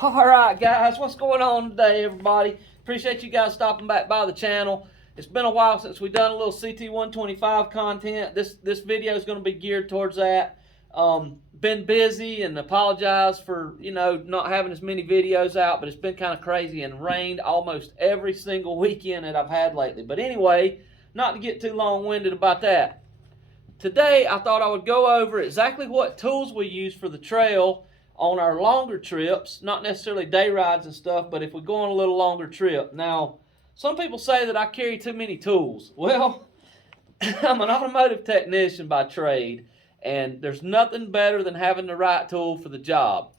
All right, guys, what's going on today, everybody? Appreciate you guys stopping back by the channel. It's been a while since we've done a little CT125 content. This video is going to be geared towards that. Been busy and apologize for, not having as many videos out, but it's been kind of crazy and rained almost every single weekend that I've had lately. But anyway, not to get too long-winded about that. Today, I thought I would go over exactly what tools we use for the trail on our longer trips, not necessarily day rides and stuff, but if we go on a little longer trip. Now, some people say that I carry too many tools. Well, I'm an automotive technician by trade, and there's nothing better than having the right tool for the job.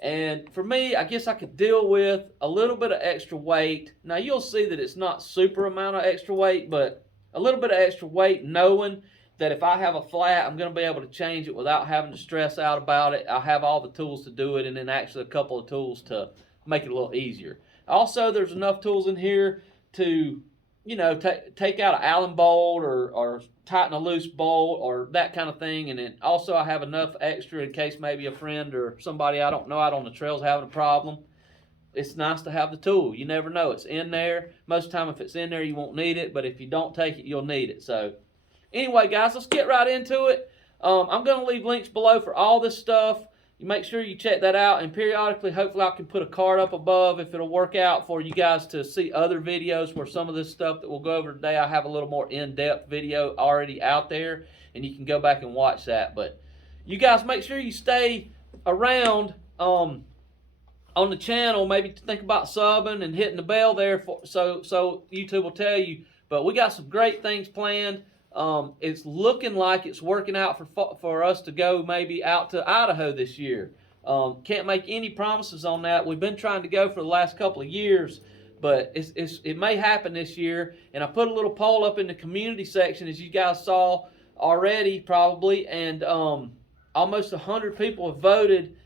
And for me, I guess I could deal with a little bit of extra weight. Now, you'll see that it's not super amount of extra weight, but a little bit of extra weight, knowing that if I have a flat, I'm going to be able to change it without having to stress out about it. I have all the tools to do it, and then actually a couple of tools to make it a little easier. Also, there's enough tools in here to, take out an Allen bolt or tighten a loose bolt or that kind of thing. And then also I have enough extra in case maybe a friend or somebody I don't know out on the trail is having a problem. It's nice to have the tool. You never know. It's in there. Most of the time, if it's in there, you won't need it. But if you don't take it, you'll need it. So anyway, guys, let's get right into it. I'm going to leave links below for all this stuff. You make sure you check that out, and periodically, hopefully, I can put a card up above if it'll work out for you guys to see other videos where some of this stuff that we'll go over today, I have a little more in-depth video already out there, and you can go back and watch that. But you guys make sure you stay around on the channel. Maybe think about subbing and hitting the bell there so YouTube will tell you. But we got some great things planned. It's looking like it's working out for us to go maybe out to Idaho this year. Can't make any promises on that. We've been trying to go for the last couple of years, but it may happen this year. And I put a little poll up in the community section, as you guys saw already probably, and almost 100 people have voted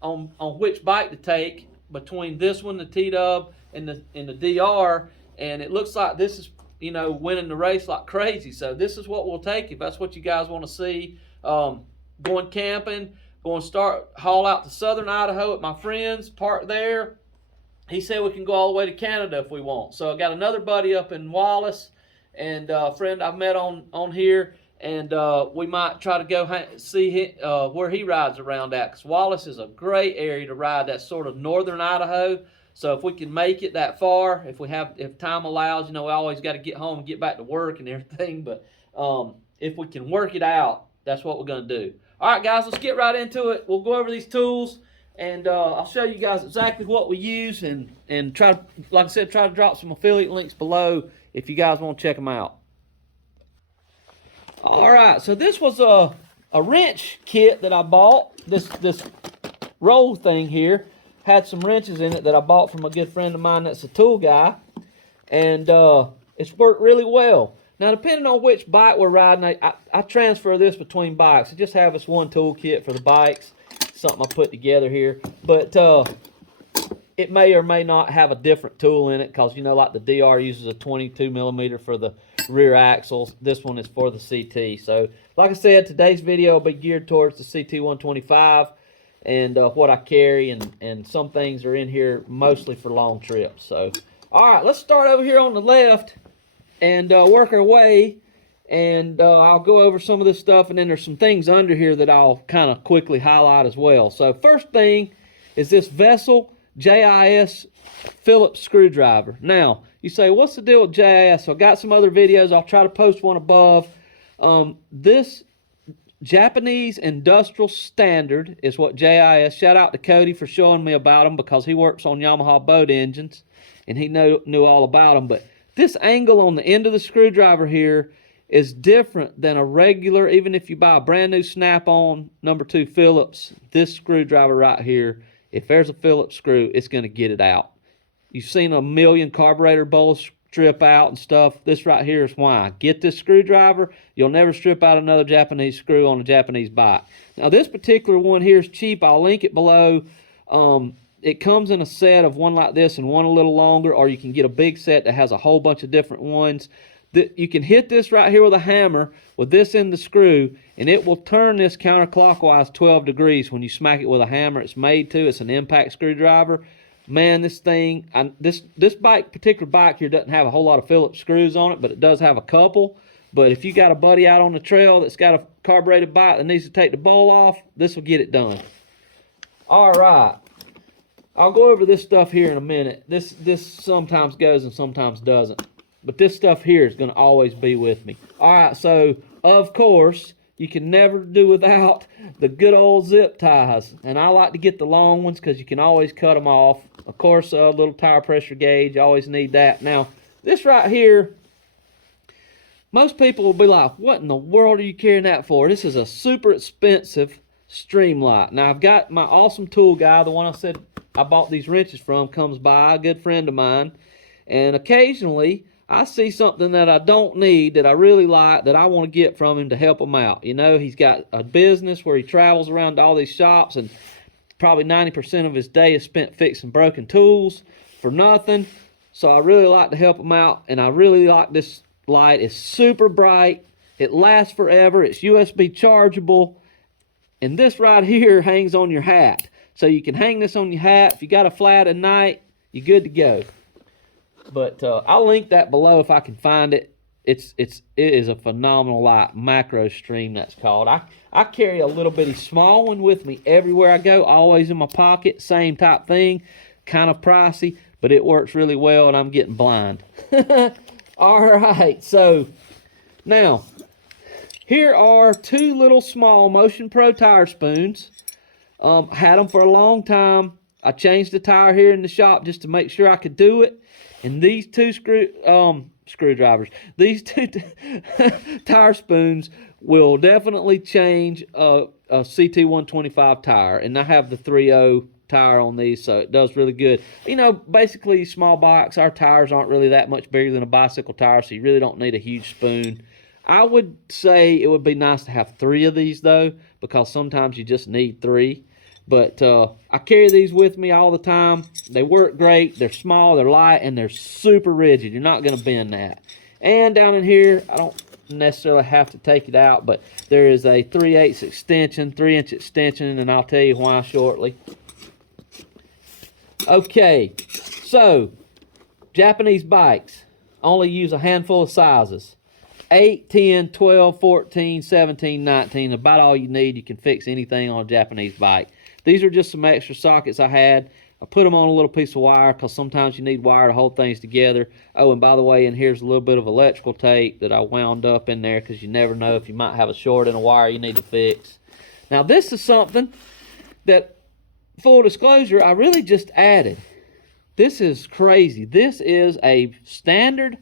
on which bike to take between this one, the T-Dub, and the DR, and it looks like this is winning the race like crazy. So this is what we'll take if that's what you guys want to see. Going camping, haul out to southern Idaho at my friend's, park there. He said we can go all the way to Canada if we want. So I got another buddy up in Wallace and a friend I've met on here, and we might try to go see where he rides around at, because Wallace is a great area to ride. That's sort of northern Idaho. So if we can make it that far, if time allows, we always got to get home and get back to work and everything. But if we can work it out, that's what we're going to do. All right, guys, let's get right into it. We'll go over these tools, and I'll show you guys exactly what we use, and try to, like I said, try to drop some affiliate links below if you guys want to check them out. All right, so this was a wrench kit that I bought. This roll thing here had some wrenches in it that I bought from a good friend of mine that's a tool guy, and it's worked really well. Now, depending on which bike we're riding, I transfer this between bikes. I just have this one tool kit for the bikes, something I put together here, but it may or may not have a different tool in it, because like the DR uses a 22 millimeter for the rear axles. This one is for the CT. So like I said, today's video will be geared towards the CT125 and what I carry, and some things are in here mostly for long trips. So all right, let's start over here on the left and work our way, and I'll go over some of this stuff, and then there's some things under here that I'll kind of quickly highlight as well. So first thing is this Vessel JIS Phillips screwdriver. Now you say, what's the deal with JIS? So I got some other videos. I'll try to post one above. This Japanese industrial standard is what JIS. Shout out to Cody for showing me about them, because he works on Yamaha boat engines and he knew all about them. But this angle on the end of the screwdriver here is different than a regular. Even if you buy a brand new Snap-on #2 Phillips, this screwdriver right here, if there's a Phillips screw, it's going to get it out. You've seen a million carburetor bowls strip out and stuff. This right here is why. Get this screwdriver. You'll never strip out another Japanese screw on a Japanese bike. Now, this particular one here is cheap. I'll link it below. It comes in a set of one like this and one a little longer, or you can get a big set that has a whole bunch of different ones. You can hit this right here with a hammer with this in the screw, and it will turn this counterclockwise 12 degrees when you smack it with a hammer. It's made to. It's an impact screwdriver. Man, this thing, this particular bike here doesn't have a whole lot of Phillips screws on it, but it does have a couple. But if you got a buddy out on the trail that's got a carbureted bike that needs to take the bowl off, this will get it done. All right. I'll go over this stuff here in a minute. This sometimes goes and sometimes doesn't. But this stuff here is going to always be with me. All right, so, of course, you can never do without the good old zip ties. And I like to get the long ones because you can always cut them off. Of course, a little tire pressure gauge, you always need that. Now, this right here, most people will be like, what in the world are you carrying that for? This is a super expensive Streamlight. Now, I've got my awesome tool guy, the one I said I bought these wrenches from, comes by, a good friend of mine. And occasionally, I see something that I don't need, that I really like, that I want to get from him to help him out. You know, he's got a business where he travels around to all these shops, and probably 90% of his day is spent fixing broken tools for nothing. So I really like to help him out, and I really like this light. It's super bright. It lasts forever. It's USB chargeable. And this right here hangs on your hat. So you can hang this on your hat. If you got a flat at night, you're good to go. But I'll link that below if I can find it. It is a phenomenal light, macro stream that's called. I carry a little bitty small one with me everywhere I go, always in my pocket, same type thing, kind of pricey, but it works really well, and I'm getting blind. All right, so now here are two little small Motion Pro tire spoons. Had them for a long time. I changed the tire here in the shop just to make sure I could do it. And these two screwdrivers, these two tire spoons will definitely change a CT125 tire. And I have the 3.0 tire on these, so it does really good. You know, basically small bikes, our tires aren't really that much bigger than a bicycle tire, so you really don't need a huge spoon. I would say it would be nice to have 3 of these though, because sometimes you just need 3. But I carry these with me all the time. They work great. They're small, they're light, and they're super rigid. You're not going to bend that. And down in here, I don't necessarily have to take it out, but there is a 3/8 extension, 3-inch extension, and I'll tell you why shortly. Okay, so Japanese bikes only use a handful of sizes. 8, 10, 12, 14, 17, 19, about all you need. You can fix anything on a Japanese bike. These are just some extra sockets I had. I put them on a little piece of wire because sometimes you need wire to hold things together. Oh, and by the way, and here's a little bit of electrical tape that I wound up in there because you never know if you might have a short in a wire you need to fix. Now, this is something that, full disclosure, I really just added. This is crazy. This is a standard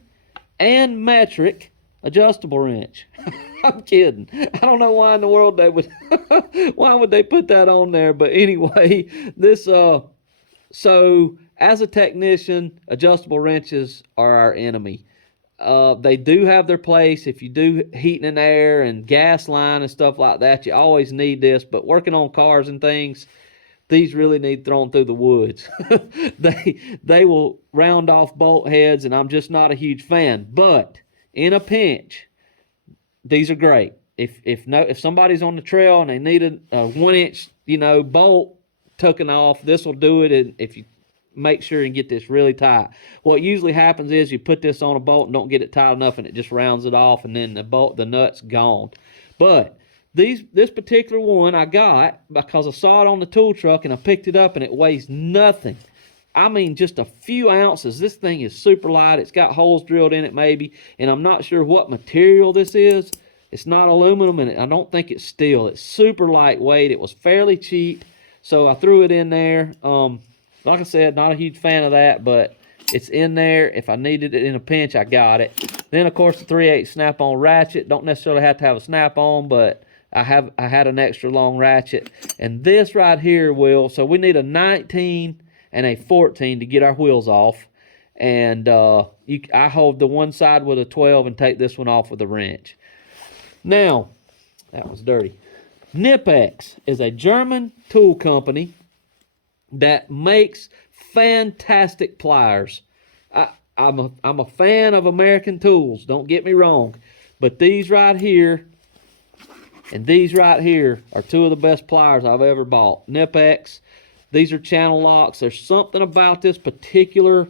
and metric adjustable wrench. I'm kidding. I don't know why in the world they would why would they put that on there, but anyway, this so as a technician, adjustable wrenches are our enemy. They do have their place. If you do heating and air and gas line and stuff like that, you always need this, but working on cars and things, these really need thrown through the woods. They will round off bolt heads, and I'm just not a huge fan, but in a pinch, these are great. If somebody's on the trail and they need a 1-inch, bolt tucking off, this will do it. And if you make sure and get this really tight, what usually happens is you put this on a bolt and don't get it tight enough, and it just rounds it off, and then the nut's gone. But this particular one I got because I saw it on the tool truck, and I picked it up, and it weighs nothing. I mean, just a few ounces. This thing is super light. It's got holes drilled in it maybe, and I'm not sure what material this is. It's not aluminum, and I don't think it's steel. It's super lightweight. It was fairly cheap, so I threw it in there. Like I said, not a huge fan of that, but it's in there. If I needed it in a pinch, I got it. Then, of course, the 3/8 snap-on ratchet. Don't necessarily have to have a snap-on, but I had an extra long ratchet. And this right here will, so we need a 19 and a 14 to get our wheels off. And I hold the one side with a 12 and take this one off with a wrench. Now, that was dirty. Knipex is a German tool company that makes fantastic pliers. I'm a fan of American tools. Don't get me wrong, but these right here and these right here are two of the best pliers I've ever bought. Nipex. These are channel locks. There's something about this particular,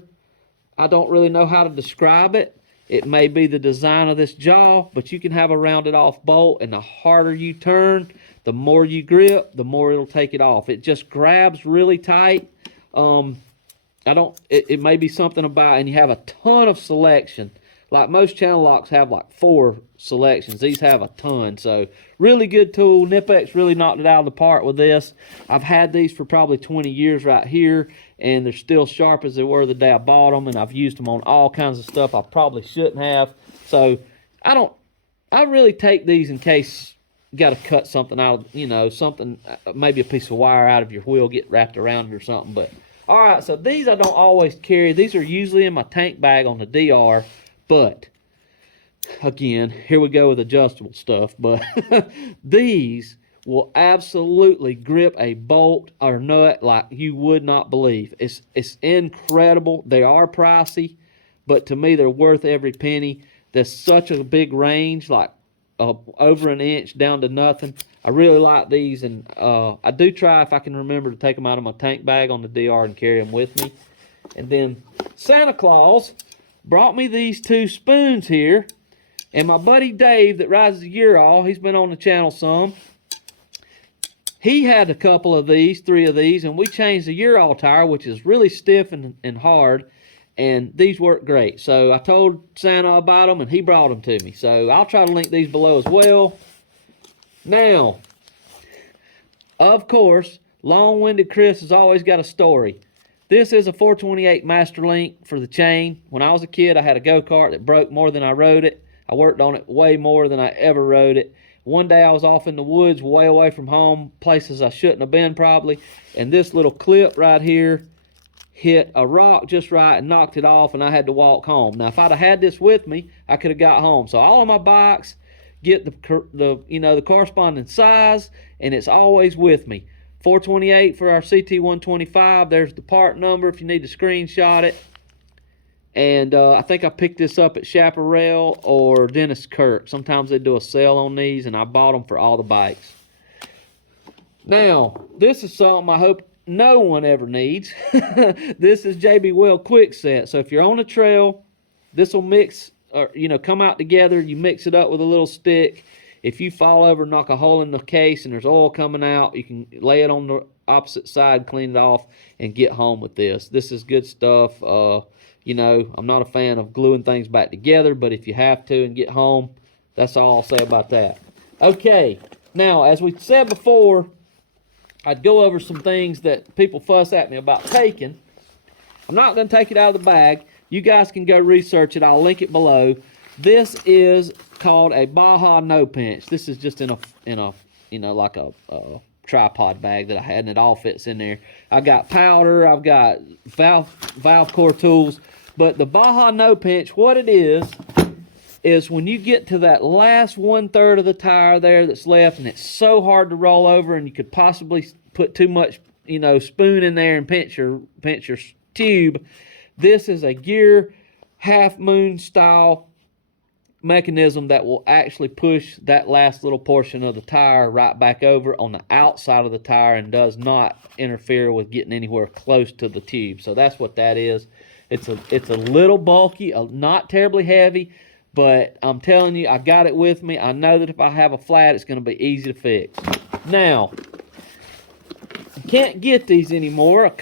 I don't really know how to describe it. It may be the design of this jaw, but you can have a rounded off bolt, and the harder you turn, the more you grip, the more it'll take it off. It just grabs really tight. It may be something about, and you have a ton of selection. Like most channel locks have like 4 selections. These have a ton. So really good tool. Nipex really knocked it out of the park with this. I've had these for probably 20 years right here, and they're still sharp as they were the day I bought them, and I've used them on all kinds of stuff I probably shouldn't have. So I really take these in case you got to cut something out of, something, maybe a piece of wire out of your wheel get wrapped around it or something. But all right, so these I don't always carry. These are usually in my tank bag on the DR. But, again, here we go with adjustable stuff. But these will absolutely grip a bolt or nut like you would not believe. It's incredible. They are pricey, but to me they're worth every penny. There's such a big range, like over an inch down to nothing. I really like these, and I do try, if I can remember, to take them out of my tank bag on the DR and carry them with me. And then Santa Claus brought me these 2 spoons here, and my buddy Dave that rides the Ural, he's been on the channel some, he had a couple of these, 3 of these, and we changed the Ural tire, which is really stiff and hard, and these work great. So I told Santa about them, and he brought them to me. So I'll try to link these below as well. Now, of course, long-winded Chris has always got a story. This is a 428 Master Link for the chain. When I was a kid, I had a go-kart that broke more than I rode it. I worked on it way more than I ever rode it. One day I was off in the woods, way away from home, places I shouldn't have been probably, and this little clip right here hit a rock just right and knocked it off, and I had to walk home. Now, if I'd have had this with me, I could have got home. So all of my bikes get the corresponding size, and it's always with me. 428 for our CT125. There's the part number if you need to screenshot it. And I think I picked this up at Chaparral or Dennis Kirk. Sometimes they do a sale on these, and I bought them for all the bikes. Now, this is something I hope no one ever needs. This is JB Weld Quick Set. So if you're on a trail, this will mix, or come out together. You mix it up with a little stick. If you fall over and knock a hole in the case and there's oil coming out, you can lay it on the opposite side, clean it off, and get home with this. This is good stuff. I'm not a fan of gluing things back together, but if you have to and get home, that's all I'll say about that. Okay, now, as we said before, I'd go over some things that people fuss at me about taking. I'm not going to take it out of the bag. You guys can go research it. I'll link it below. This is called a Baja No Pinch. This is just in a like a tripod bag that I had, and it all fits in there. I've got powder, I've got valve core tools, but the Baja No Pinch, what it is when you get to that last 1/3 of the tire there that's left, and it's so hard to roll over, and you could possibly put too much, spoon in there and pinch your tube. This is a gear half moon style mechanism that will actually push that last little portion of the tire right back over on the outside of the tire and does not interfere with getting anywhere close to the tube. So that's what that is. It's a little bulky, not terribly heavy, but I'm telling you, I got it with me. I know that if I have a flat, it's going to be easy to fix. Now, you can't get these anymore.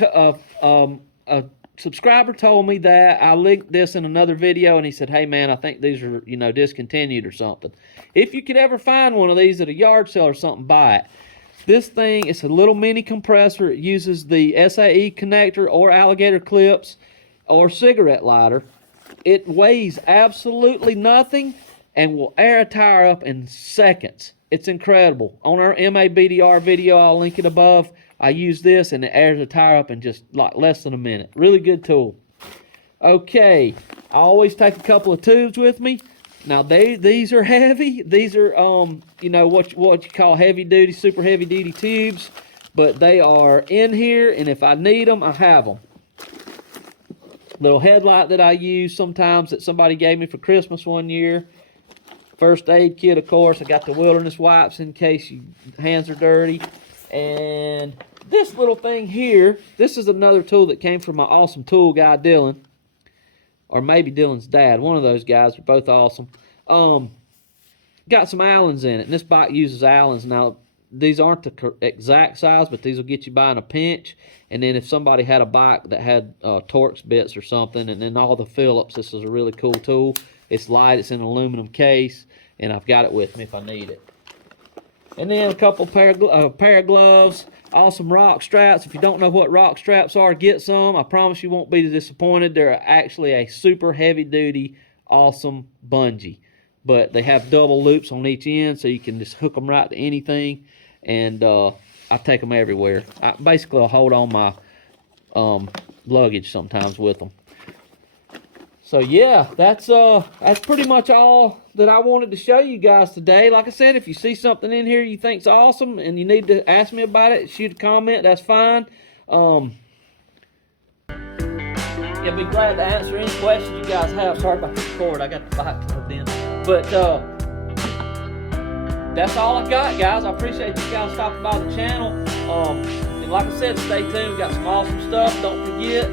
A subscriber told me that. I linked this in another video, and he said, hey man, I think these are discontinued or something. If you could ever find one of these at a yard sale or something, buy it. This thing, it's a little mini compressor. It uses the SAE connector or alligator clips or cigarette lighter. It weighs absolutely nothing and will air a tire up in seconds. It's incredible. On our MABDR video, I'll link it above, I use this, and it airs the tire up in just like less than a minute. Really good tool. Okay, I always take a couple of tubes with me. Now these are heavy. These are what you call heavy duty, super heavy duty tubes, but they are in here, and if I need them, I have them. Little headlight that I use sometimes that somebody gave me for Christmas one year. First aid kit, of course. I got the wilderness wipes in case your hands are dirty. And this little thing here, this is another tool that came from my awesome tool guy, Dylan. Or maybe Dylan's dad. One of those guys. They're both awesome. Got some Allens in it. And this bike uses Allens. Now, these aren't the exact size, but these will get you by in a pinch. And then if somebody had a bike that had Torx bits or something, and then all the Phillips, this is a really cool tool. It's light, it's in an aluminum case, and I've got it with me if I need it. And then a couple pair of gloves, awesome rock straps. If you don't know what rock straps are, get some. I promise you won't be disappointed. They're actually a super heavy-duty, awesome bungee. But they have double loops on each end, so you can just hook them right to anything. And I take them everywhere. Basically, I'll hold on my luggage sometimes with them. So yeah, that's pretty much all that I wanted to show you guys today. Like I said, if you see something in here you think's awesome and you need to ask me about it, shoot a comment. That's fine. I'll be glad to answer any questions you guys have. Sorry about the cord. I got the bike plugged in. But that's all I got, guys. I appreciate you guys stopping by the channel. And like I said, stay tuned. We got some awesome stuff. Don't forget,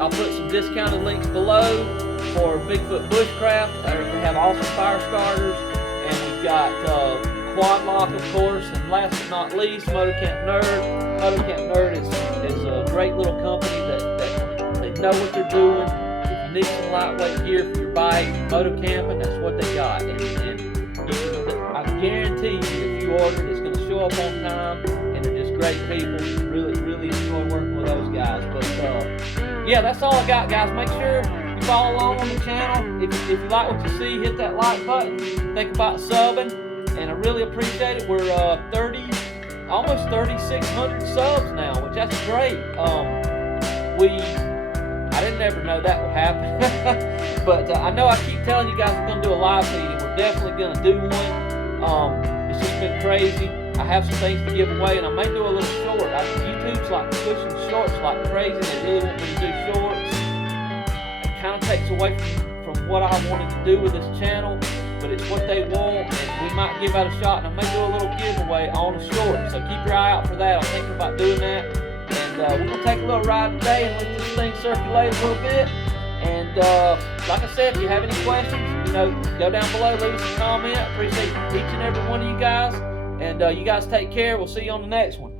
I'll put some discounted links below for Bigfoot Bushcraft. We have awesome fire starters, and we've got Quad Lock, of course, and last but not least, Moto Camp Nerd. Moto Camp Nerd is a great little company that they know what they're doing. If you need some lightweight gear for your bike, moto camping, that's what they got. And I guarantee you, if you order it, it's going to show up on time, and they're just great people. Really enjoy working with those guys. But yeah, that's all I got, guys. Make sure follow along on the channel. If you like what you see, hit that like button. Think about subbing, and I really appreciate it. We're almost 3,600 subs now, which that's great. I didn't ever know that would happen, but I know I keep telling you guys we're gonna do a live feed, and we're definitely gonna do one. It's just been crazy. I have some things to give away, and I may do a little short. YouTube's like pushing shorts like crazy. They really want me to do shorts. Kind of takes away from what I wanted to do with this channel, but it's what they want, and we might give that a shot, and I may do a little giveaway on a short, so keep your eye out for that. I'm thinking about doing that, and we're going to take a little ride today and let this thing circulate a little bit. And like I said, if you have any questions, go down below, leave us a comment. Appreciate each and every one of you guys, and you guys take care. We'll see you on the next one.